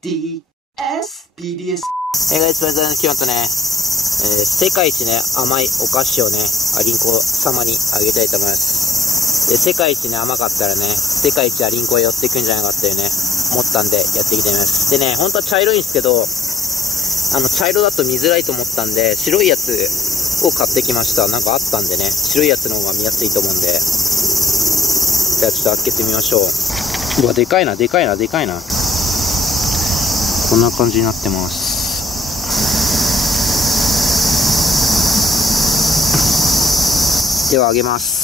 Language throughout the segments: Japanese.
PDS。ガイズ、プレゼントキヨンとね、世界一ね、甘いお菓子をね、アリンコ様にあげたいと思います。で、世界一ね、甘かったらね、世界一アリンコが寄ってくんじゃないかっていうね、思ったんで、やっていきたいと思います。でね、本当は茶色いんですけど、茶色だと見づらいと思ったんで、白いやつを買ってきました。なんかあったんでね、白いやつの方が見やすいと思うんで、じゃあちょっと開けてみましょう。うわ、でかいな、でかいな、でかいな。こんな感じになってます。では、揚げます。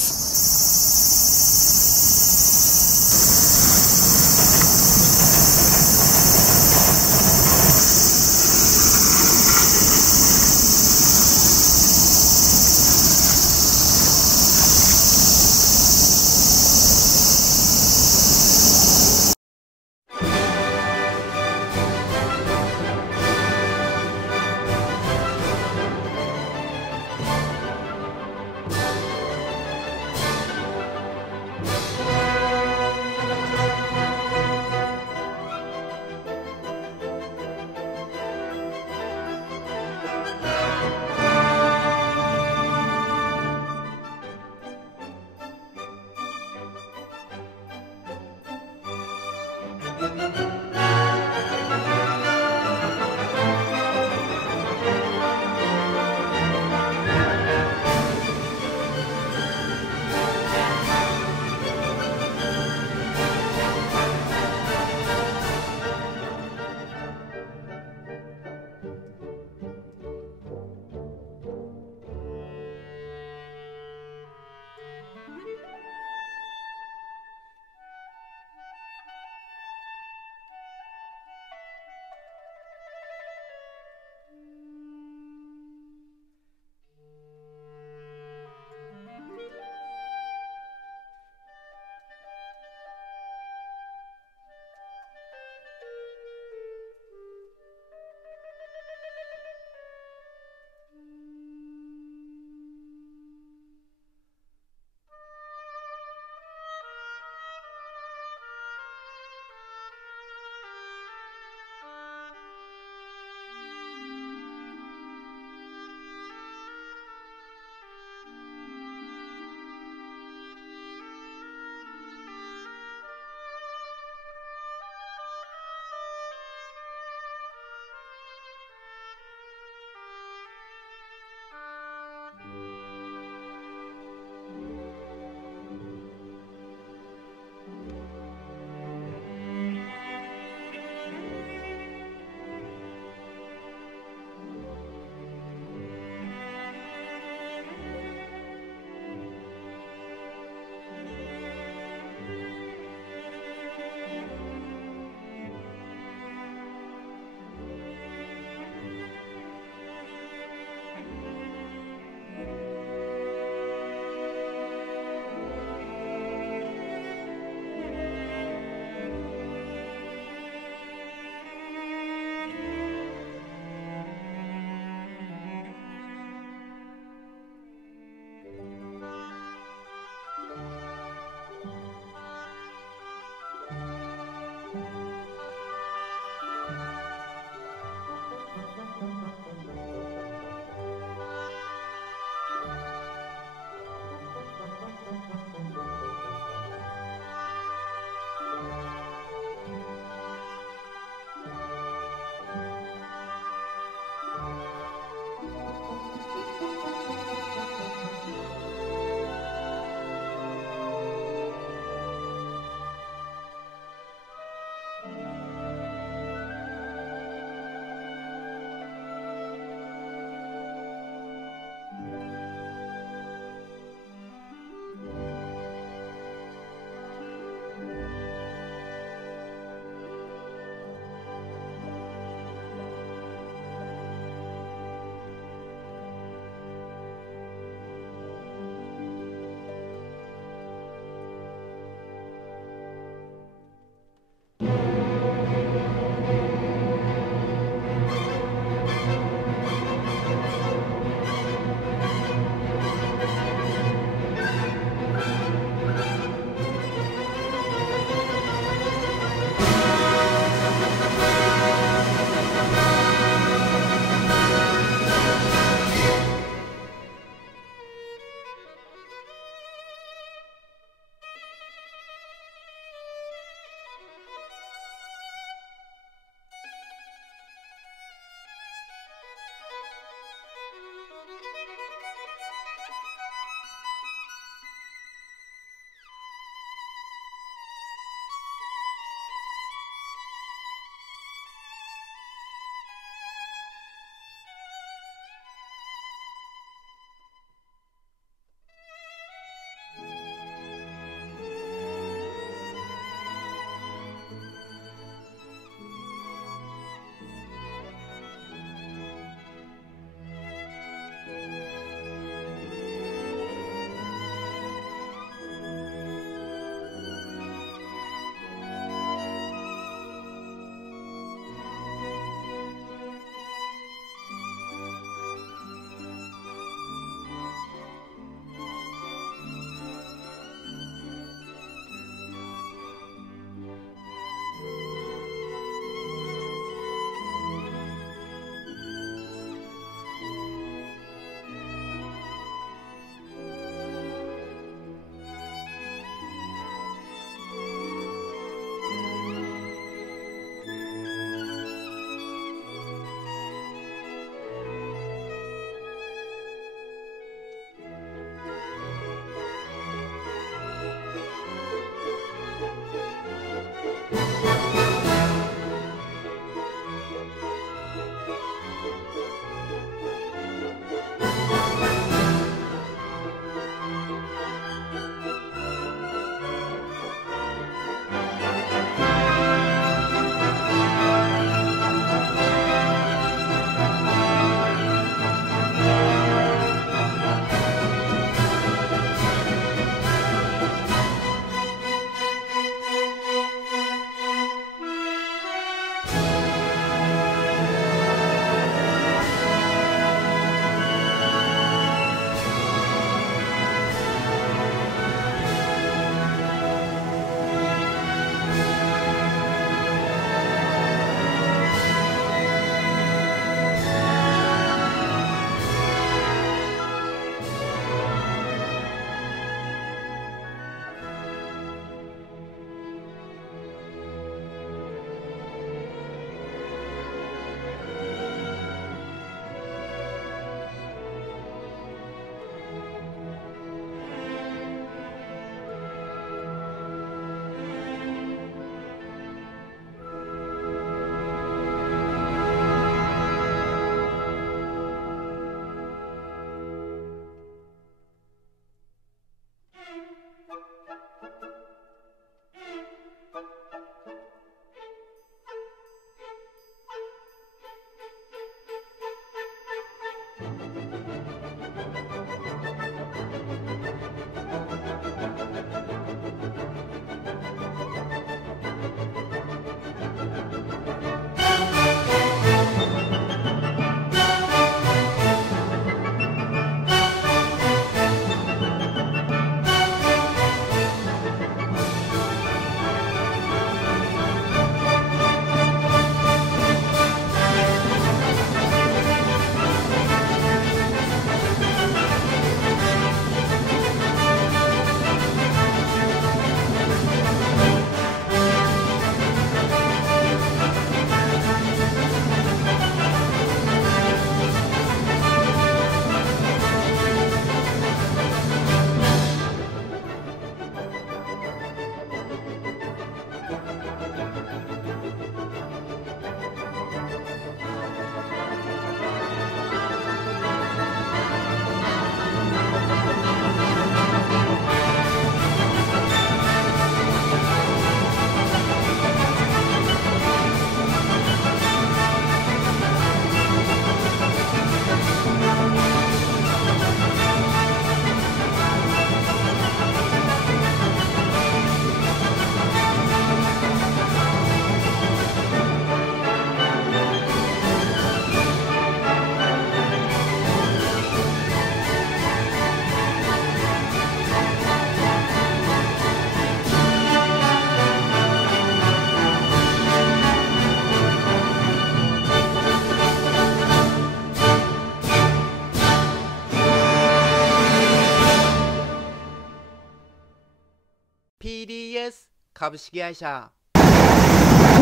PDS 株式会社。う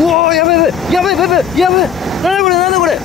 わー、やべえやべえやべえやべえ、なんだこれなんだこれ。